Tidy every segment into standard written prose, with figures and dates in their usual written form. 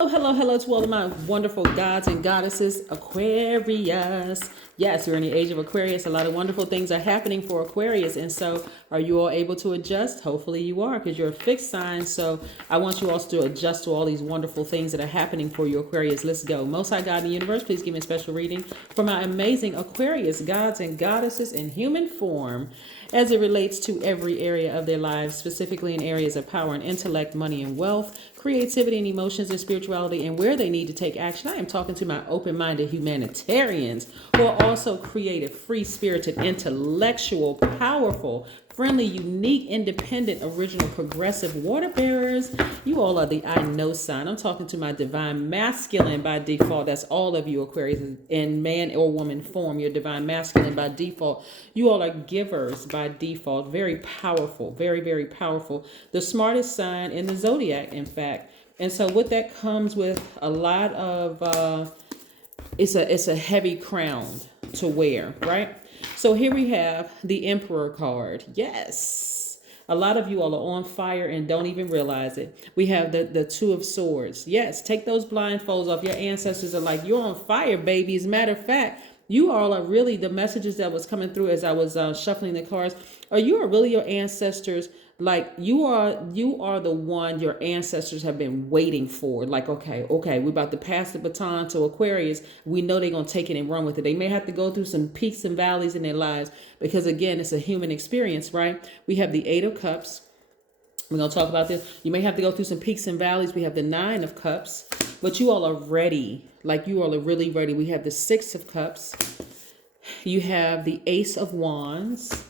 Hello to all of my wonderful gods and goddesses, Aquarius. Yes, we're in the age of Aquarius. A lot of wonderful things are happening for Aquarius. And so are you all able to adjust? Hopefully you are, because you're a fixed sign. So I want you all to adjust to all these wonderful things that are happening for you, Aquarius. Let's go. Most High God in the universe, please give me a special reading for my amazing Aquarius gods and goddesses in human form as it relates to every area of their lives, specifically in areas of power and intellect, money and wealth, creativity and emotions and spirituality, and where they need to take action. I am talking to my open-minded humanitarians who are also creative, free-spirited, intellectual, powerful, friendly, unique, independent, original, progressive water bearers. You all are the I know sign. I'm talking to my divine masculine by default. That's all of you, Aquarius, in man or woman form. You're divine masculine by default. You all are givers by default. Very powerful, very, very powerful. The smartest sign in the Zodiac, in fact. And so with that comes with a lot of, it's a heavy crown to wear, right? So here we have the Emperor card. Yes. A lot of you all are on fire and don't even realize it. We have the Two of Swords. Yes, take those blindfolds off. Your ancestors are like, you're on fire, baby. As a matter of fact, you all are really the messages that was coming through as I was shuffling the cards. Are you are really your ancestors? Like you are the one your ancestors have been waiting for. Like, okay, we're about to pass the baton to Aquarius. We know they're going to take it and run with it. They may have to go through some peaks and valleys in their lives because, again, it's a human experience, right? We have the Eight of Cups. We're going to talk about this. You may have to go through some peaks and valleys. We have the Nine of Cups, but you all are ready. Like you all are really ready. We have the Six of Cups. You have the Ace of Wands.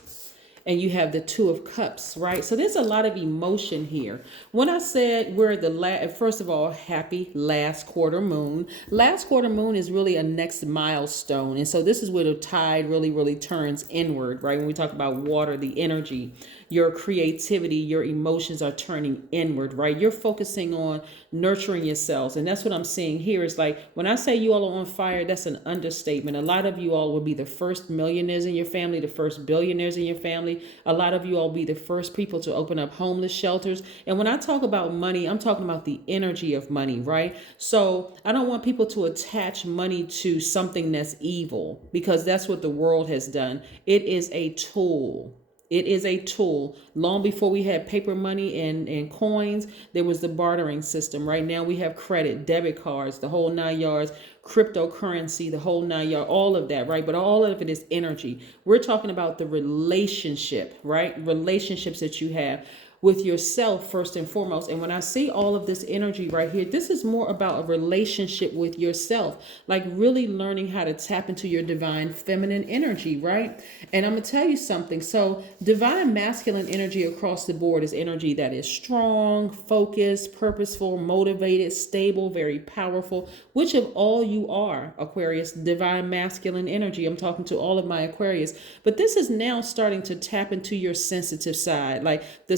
And you have the Two of Cups, right? So there's a lot of emotion here. When I said we're the first of all, happy last quarter moon. Last quarter moon is really a next milestone. And so this is where the tide really, really turns inward, right? When we talk about water, the energy, your creativity, your emotions are turning inward, right? You're focusing on nurturing yourselves. And that's what I'm seeing here is like, when I say you all are on fire, that's an understatement. A lot of you all will be the first millionaires in your family, the first billionaires in your family. A lot of you all will be the first people to open up homeless shelters. And when I talk about money, I'm talking about the energy of money, right? So I don't want people to attach money to something that's evil because that's what the world has done. It is a tool. It is a tool. Long before we had paper money and coins, there was the bartering system. Right now we have credit, debit cards, the whole 9 yards, cryptocurrency, the whole 9 yards, all of that, right? But all of it is energy. We're talking about the relationship, right? Relationships that you have with yourself first and foremost. And when I see all of this energy right here, this is more about a relationship with yourself, like really learning how to tap into your divine feminine energy, right? And I'm going to tell you something. So divine masculine energy across the board is energy that is strong, focused, purposeful, motivated, stable, very powerful, which of all you are, Aquarius, divine masculine energy. I'm talking to all of my Aquarius, but this is now starting to tap into your sensitive side, like the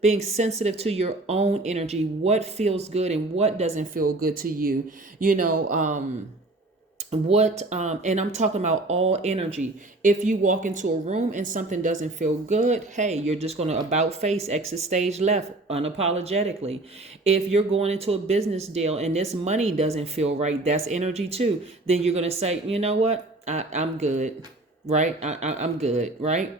being sensitive to your own energy, what feels good and what doesn't feel good to you, and I'm talking about all energy. If you walk into a room and something doesn't feel good, hey, you're just going to about face, exit stage left unapologetically. If you're going into a business deal and this money doesn't feel right, that's energy too. Then you're going to say, you know what, I'm good, right? I'm good, right?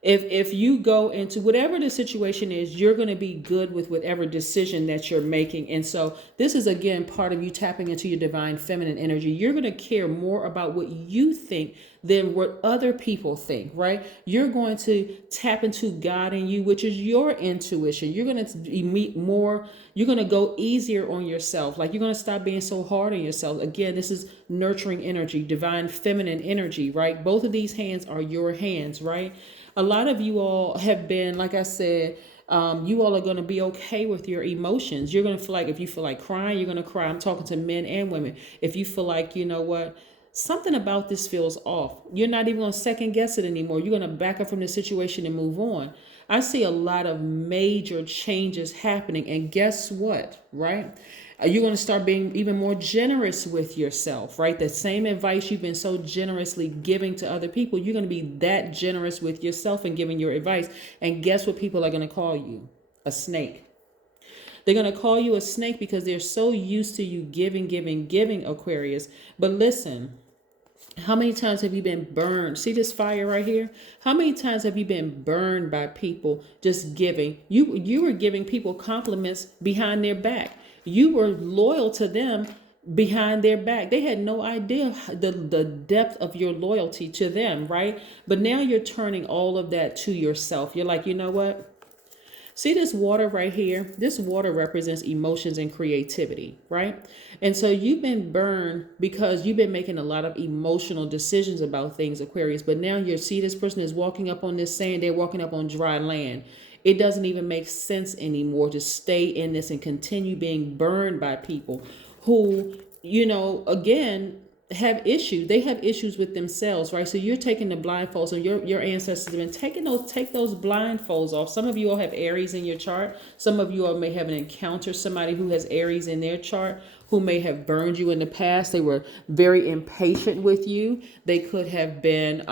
If you go into whatever the situation is, you're going to be good with whatever decision that you're making. And so this is, again, part of you tapping into your divine feminine energy. You're going to care more about what you think than what other people think, right? You're going to tap into God in you, which is your intuition. You're going to meet more. You're going to go easier on yourself. Like you're going to stop being so hard on yourself. Again, this is nurturing energy, divine feminine energy, right? Both of these hands are your hands, right? A lot of you all have been, like I said, you all are going to be okay with your emotions. You're going to feel like if you feel like crying, you're going to cry. I'm talking to men and women. If you feel like, you know what, something about this feels off, you're not even going to second guess it anymore. You're going to back up from the situation and move on. I see a lot of major changes happening. And guess what, right? You're going to start being even more generous with yourself, right? The same advice you've been so generously giving to other people, you're going to be that generous with yourself and giving your advice. And guess what people are going to call you? A snake. They're going to call you a snake because they're so used to you giving, Aquarius. But listen, how many times have you been burned? See this fire right here? How many times have you been burned by people just giving? You were giving people compliments behind their back. You were loyal to them behind their back. They had no idea the depth of your loyalty to them, right? But now you're turning all of that to yourself. You're like, you know what? See this water right here? This water represents emotions and creativity, right? And so you've been burned because you've been making a lot of emotional decisions about things, Aquarius. But now you see this person is walking up on this sand. They're walking up on dry land. It doesn't even make sense anymore to stay in this and continue being burned by people who, again, have issues. They have issues with themselves, right? So you're taking the blindfolds, and your ancestors have been take those blindfolds off. Some of you all have Aries in your chart. Some of you all may have encountered somebody who has Aries in their chart, who may have burned you in the past. They were very impatient with you. They could have been,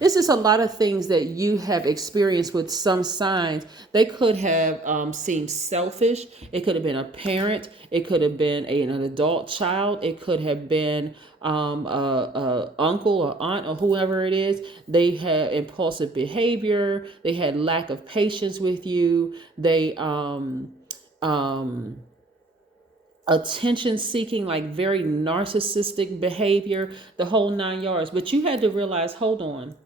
it's just a lot of things that you have experienced with some signs. They could have seemed selfish. It could have been a parent. It could have been an adult child. It could have been uncle or aunt or whoever it is. They had impulsive behavior. They had lack of patience with you. They attention seeking, like very narcissistic behavior, the whole 9 yards. But you had to realize, hold on,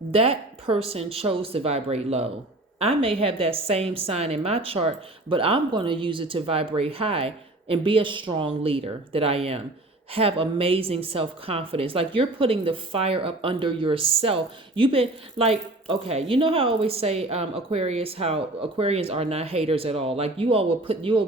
that person chose to vibrate low. I may have that same sign in my chart, but I'm going to use it to vibrate high and be a strong leader that I am. Have amazing self-confidence. Like, you're putting the fire up under yourself. You've been like, okay, you know how I always say, Aquarius, how Aquarians are not haters at all. Like, you all will put, you'll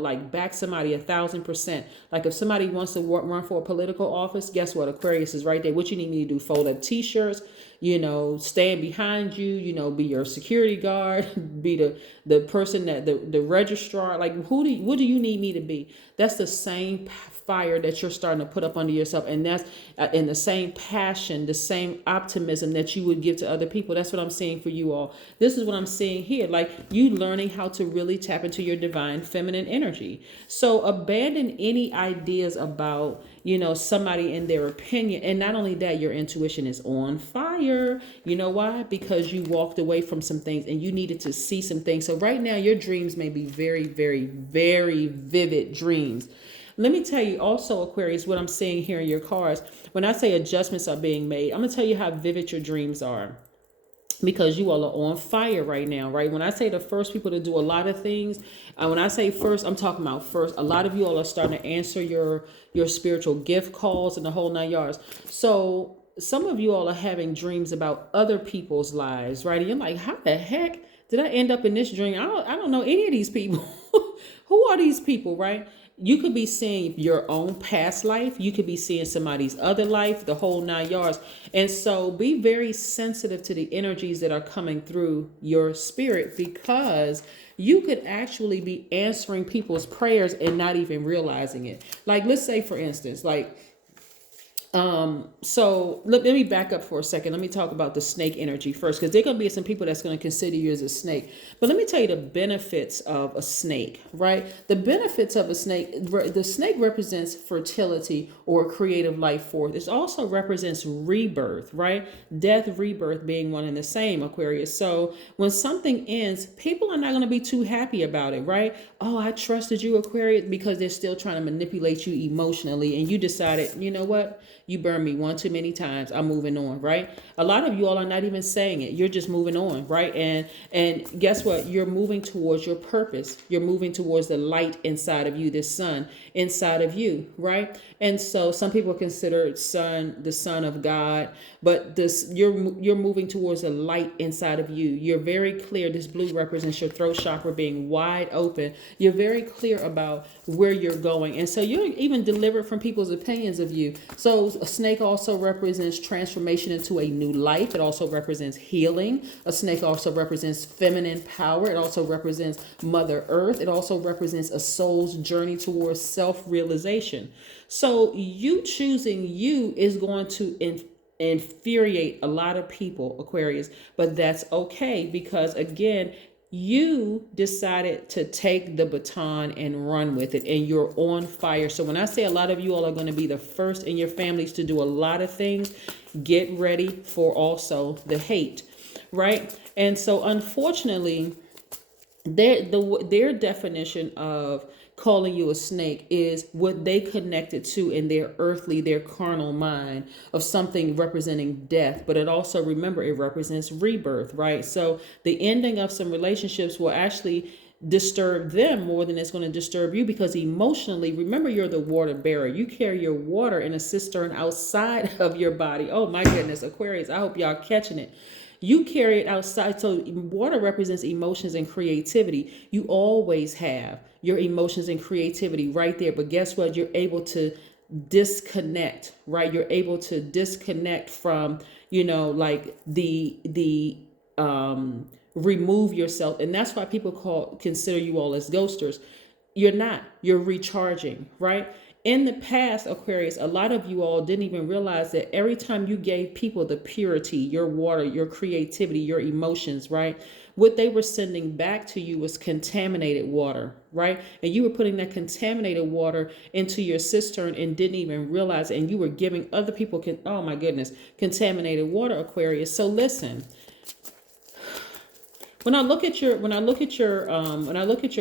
like back somebody 1,000%. Like, if somebody wants to run for a political office, guess what? Aquarius is right there. What you need me to do? Fold up t-shirts, stand behind you, be your security guard, be the person that the registrar. Like, what do you need me to be? That's the same fire that you're starting to put up under yourself, and that's in the same passion, the same optimism that you would give to other people. That's what I'm seeing for you all. This is what I'm seeing here, like you learning how to really tap into your divine feminine energy. So abandon any ideas about somebody and their opinion. And not only that, your intuition is on fire. You know why? Because you walked away from some things and you needed to see some things. So right now your dreams may be very, very, very vivid dreams. Let me tell you also, Aquarius, what I'm seeing here in your cards. When I say adjustments are being made, I'm going to tell you how vivid your dreams are, because you all are on fire right now, right? When I say the first people to do a lot of things, when I say first, I'm talking about first. A lot of you all are starting to answer your spiritual gift calls and the whole 9 yards. So some of you all are having dreams about other people's lives, right? And you're like, how the heck did I end up in this dream? I don't know any of these people. Who are these people, right? You could be seeing your own past life. You could be seeing somebody's other life, the whole 9 yards. And so be very sensitive to the energies that are coming through your spirit, because you could actually be answering people's prayers and not even realizing it. Like, let's say, for instance, so let me back up for a second. Let me talk about the snake energy first, because there are going to be some people that's going to consider you as a snake. But let me tell you the benefits of a snake, right? The benefits of a snake, the snake represents fertility or creative life force. It also represents rebirth, right? Death, rebirth being one and the same, Aquarius. So when something ends, people are not going to be too happy about it, right? Oh, I trusted you, Aquarius, because they're still trying to manipulate you emotionally. And you decided, you know what? You burned me one too many times. I'm moving on, right? A lot of you all are not even saying it. You're just moving on, right? And guess what? You're moving towards your purpose. You're moving towards the light inside of you, this sun inside of you, right? And so some people consider sun the son of God, but you're moving towards the light inside of you. You're very clear. This blue represents your throat chakra being wide open. You're very clear about where you're going. And so you're even delivered from people's opinions of you. So a snake also represents transformation into a new life. It also represents healing. A snake also represents feminine power. It also represents Mother Earth. It also represents a soul's journey towards self-realization. So you choosing you is going to infuriate a lot of people, Aquarius, but that's okay, because again, you decided to take the baton and run with it, and you're on fire. So when I say a lot of you all are going to be the first in your families to do a lot of things, get ready for also the hate, right? And so unfortunately, their definition of calling you a snake is what they connected to in their earthly, their carnal mind of something representing death. But it also, remember, it represents rebirth, right? So the ending of some relationships will actually disturb them more than it's going to disturb you, because emotionally, remember, you're the water bearer. You carry your water in a cistern outside of your body. Oh my goodness, Aquarius, I hope y'all catching it. You carry it outside. So water represents emotions and creativity. You always have your emotions and creativity right there. But guess what? You're able to disconnect, right? You're able to disconnect from, like remove yourself. And that's why people consider you all as ghosters. You're not. You're recharging, right? In the past, Aquarius, a lot of you all didn't even realize that every time you gave people the purity, your water, your creativity, your emotions, right? What they were sending back to you was contaminated water, right? And you were putting that contaminated water into your cistern and didn't even realize it. And you were giving other people, oh my goodness, contaminated water, Aquarius. So listen, when I look at your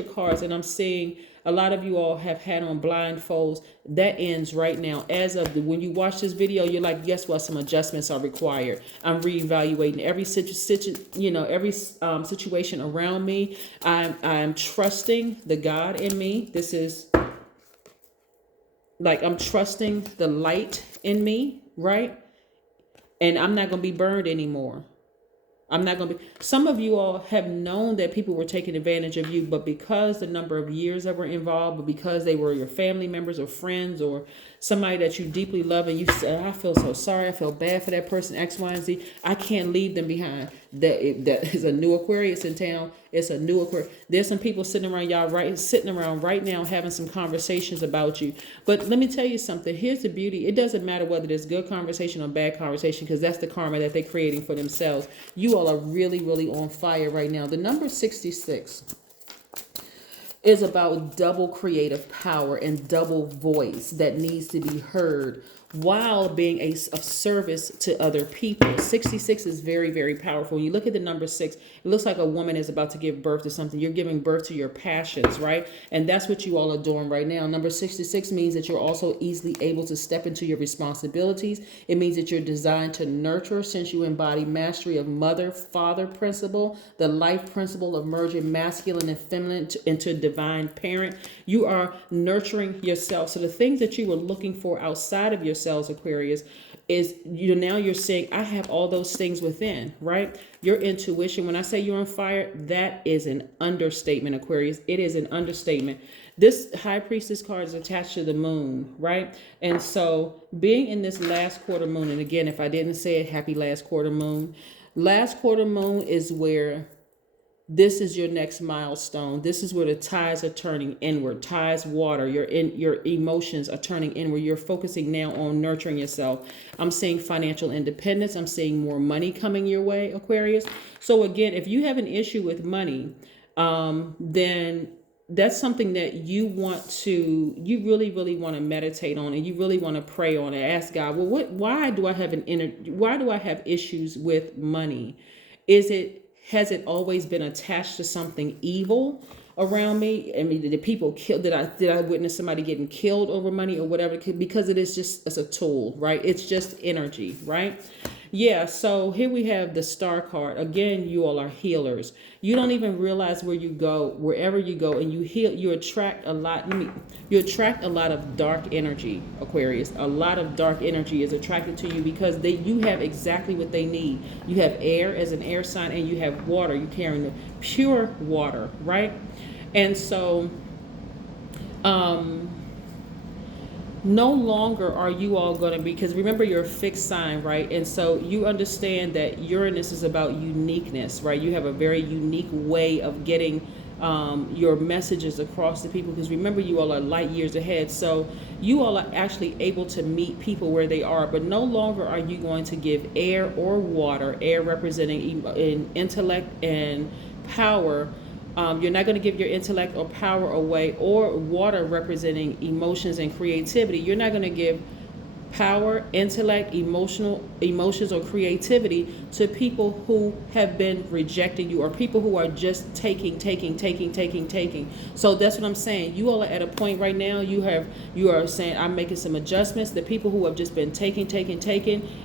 cards, and I'm seeing a lot of you all have had on blindfolds, that ends right now. As of when you watch this video, you're like, guess what? Some adjustments are required. I'm reevaluating every situation around me. I'm trusting the God in me. This is like, I'm trusting the light in me, right? And I'm not going to be burned anymore. I'm not going to be. Some of you all have known that people were taking advantage of you, but because the number of years that were involved, but because they were your family members or friends or somebody that you deeply love, and you said, I feel so sorry, I feel bad for that person, X, Y, and Z, I can't leave them behind. That is a new Aquarius in town. It's a new Aquarius. There's some people sitting around right now having some conversations about you. But let me tell you something. Here's the beauty. It doesn't matter whether it's good conversation or bad conversation, because that's the karma that they're creating for themselves. You all are really, really on fire right now. The number 66 is about double creative power and double voice that needs to be heard while being of service to other people. 66 is very, very powerful. When you look at the number 6, it looks like a woman is about to give birth to something. You're giving birth to your passions, right? And that's what you all are doing right now. Number 66 means that you're also easily able to step into your responsibilities. It means that you're designed to nurture, since you embody mastery of mother-father principle, the life principle of merging masculine and feminine into divine parent. You are nurturing yourself. So the things that you were looking for outside of yourselves, Aquarius, is you're saying, I have all those things within, right? Your intuition. When I say you're on fire, that is an understatement, Aquarius. It is an understatement. This High Priestess card is attached to the moon, right? And so being in this last quarter moon, and again, if I didn't say it, happy last quarter moon. Last quarter moon is where this is your next milestone. This is where the tides are turning inward. Tides, water, your emotions are turning inward. You're focusing now on nurturing yourself. I'm seeing financial independence. I'm seeing more money coming your way, Aquarius. So again, if you have an issue with money, then that's something that you really, really want to meditate on, and you really want to pray on and ask God, well, why do I have issues with money? Has it always been attached to something evil around me? I mean, did people kill? Did I witness somebody getting killed over money or whatever? Because it's a tool, right? It's just energy, right? Yeah, so here we have the Star card. Again, you all are healers. You don't even realize wherever you go, and you heal. You attract a lot. You attract a lot of dark energy, Aquarius. A lot of dark energy is attracted to you because you have exactly what they need. You have air as an air sign, and you have water. You're carrying the pure water, right? And so, no longer are you all going to be, because remember, you're a fixed sign, right? And so you understand that Uranus is about uniqueness, right? You have a very unique way of getting your messages across to people, because remember, you all are light years ahead. So you all are actually able to meet people where they are, but no longer are you going to give air or water, air representing in intellect and power. You're not going to give your intellect or power away, or water representing emotions and creativity. You're not going to give power, intellect, emotions, or creativity to people who have been rejecting you, or people who are just taking. So that's what I'm saying. You all are at a point right now, you are saying, I'm making some adjustments. The people who have just been taking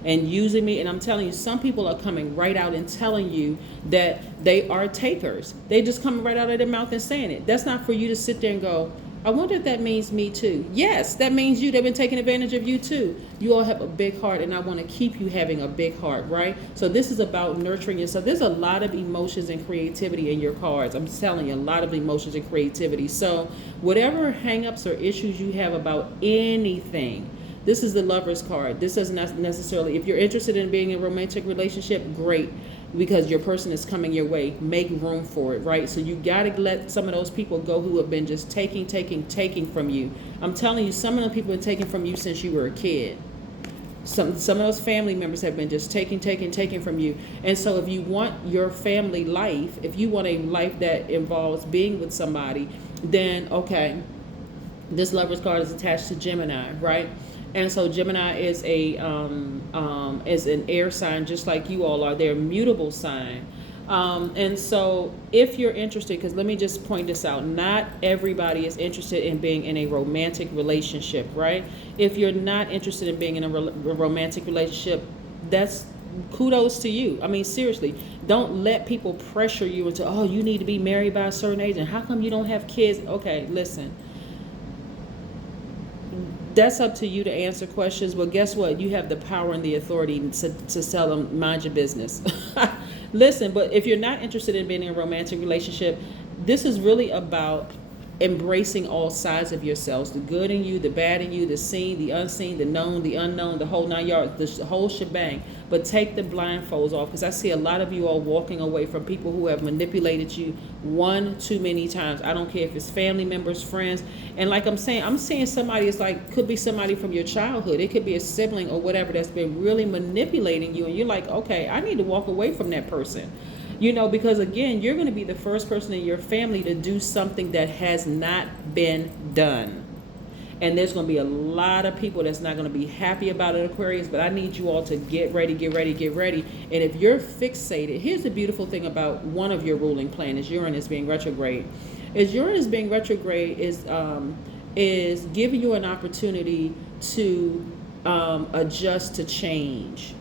and using me, and I'm telling you, some people are coming right out and telling you that they are takers. They just coming right out of their mouth and saying it. That's not for you to sit there and go, I wonder if that means me too. Yes, that means you. They've been taking advantage of you too. You all have a big heart, and I want to keep you having a big heart, right? So this is about nurturing yourself. There's a lot of emotions and creativity in your cards. I'm telling you, a lot of emotions and creativity. So whatever hangups or issues you have about anything, this is the Lover's card. This does not necessarily, if you're interested in being in a romantic relationship, great, because your person is coming your way. Make room for it, right? So you got to let some of those people go who have been just taking from you. I'm telling you, some of the people have been taking from you since you were a kid. Some of those family members have been just taking from you. And so if you want your family life, if you want a life that involves being with somebody, then okay, this Lover's card is attached to Gemini, right? And so Gemini is is an air sign, just like you all are. They're a mutable sign. And so if you're interested, because let me just point this out, not everybody is interested in being in a romantic relationship, right? If you're not interested in being in a romantic relationship, that's kudos to you. I mean, seriously, don't let people pressure you into, oh, you need to be married by a certain age, and how come you don't have kids? Okay, listen. That's up to you to answer questions, but guess what? You have the power and the authority to tell them, mind your business. Listen, but if you're not interested in being in a romantic relationship, this is really about embracing all sides of yourselves, the good in you, the bad in you, the seen, the unseen, the known, the unknown, the whole 9 yards, the whole shebang. But take the blindfolds off, because I see a lot of you all walking away from people who have manipulated you one too many times. I don't care if it's family members, friends. And like I'm saying somebody is like, could be somebody from your childhood. It could be a sibling or whatever that's been really manipulating you. And you're like, okay, I need to walk away from that person. You know, because again, you're going to be the first person in your family to do something that has not been done. And there's going to be a lot of people that's not going to be happy about it, Aquarius, but I need you all to get ready. And if you're fixated, here's the beautiful thing about one of your ruling planets, Uranus being retrograde. Uranus being retrograde is giving you an opportunity to adjust to change.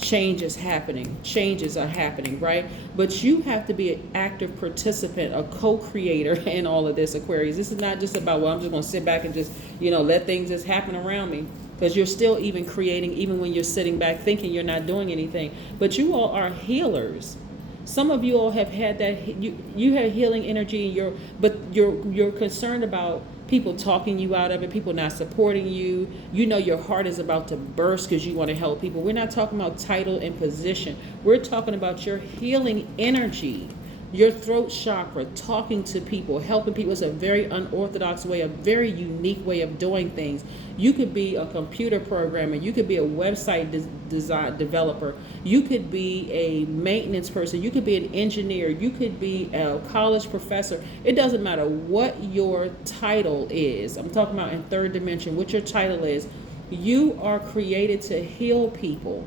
Changes are happening, right? But you have to be an active participant, a co-creator in all of this, Aquarius. This is not just about, well, I'm just going to sit back and just, let things just happen around me. Because you're still even creating, even when you're sitting back thinking you're not doing anything. But you all are healers. Some of you all have had that, you have healing energy, but you're concerned about people talking you out of it, people not supporting you. Your heart is about to burst because you want to help people. We're not talking about title and position. We're talking about your healing energy, your throat chakra, talking to people, helping people. It's a very unorthodox way, a very unique way of doing things. You could be a computer programmer. You could be a website design developer. You could be a maintenance person. You could be an engineer. You could be a college professor. It doesn't matter what your title is. I'm talking about in third dimension, what your title is. You are created to heal people.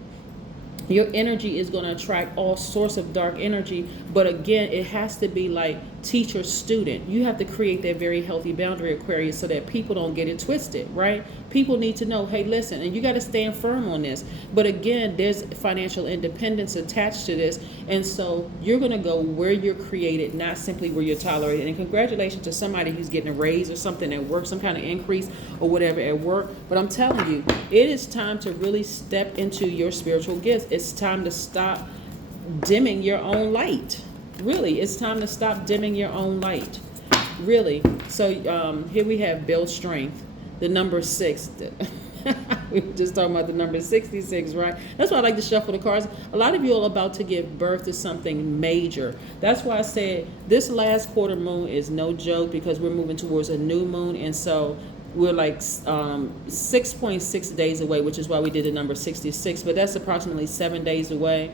Your energy is going to attract all sorts of dark energy. But again, it has to be like teacher student. You have to create that very healthy boundary, Aquarius, so that people don't get it twisted, right? People need to know, hey, listen, and you got to stand firm on this. But again, there's financial independence attached to this. And so you're going to go where you're created, not simply where you're tolerated. And congratulations to somebody who's getting a raise or something at work, some kind of increase or whatever at work. But I'm telling you, it is time to really step into your spiritual gifts. It's time to stop dimming your own light. Really, it's time to stop dimming your own light. Really. So here we have build strength, the number 6. We were just talking about the number 66, right? That's why I like to shuffle the cards. A lot of you are about to give birth to something major. That's why I said this last quarter moon is no joke, because we're moving towards a new moon. And so we're like 6.6 days away, which is why we did the number 66. But that's approximately 7 days away.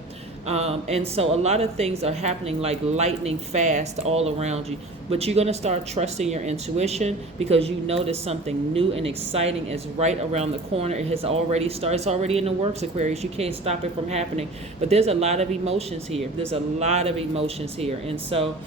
And so a lot of things are happening like lightning fast all around you. But you're going to start trusting your intuition because you notice something new and exciting is right around the corner. It has already started. It's already in the works, Aquarius. You can't stop it from happening. But there's a lot of emotions here. There's a lot of emotions here. And so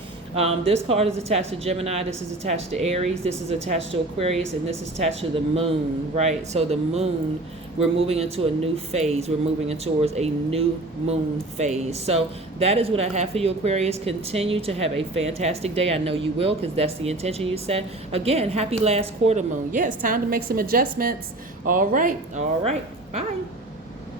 this card is attached to Gemini. This is attached to Aries. This is attached to Aquarius. And this is attached to the moon, right? So the moon, we're moving into a new phase. We're moving towards a new moon phase. So that is what I have for you, Aquarius. Continue to have a fantastic day. I know you will because that's the intention you set. Again, happy last quarter moon. Yeah, it's time to make some adjustments. All right. Bye.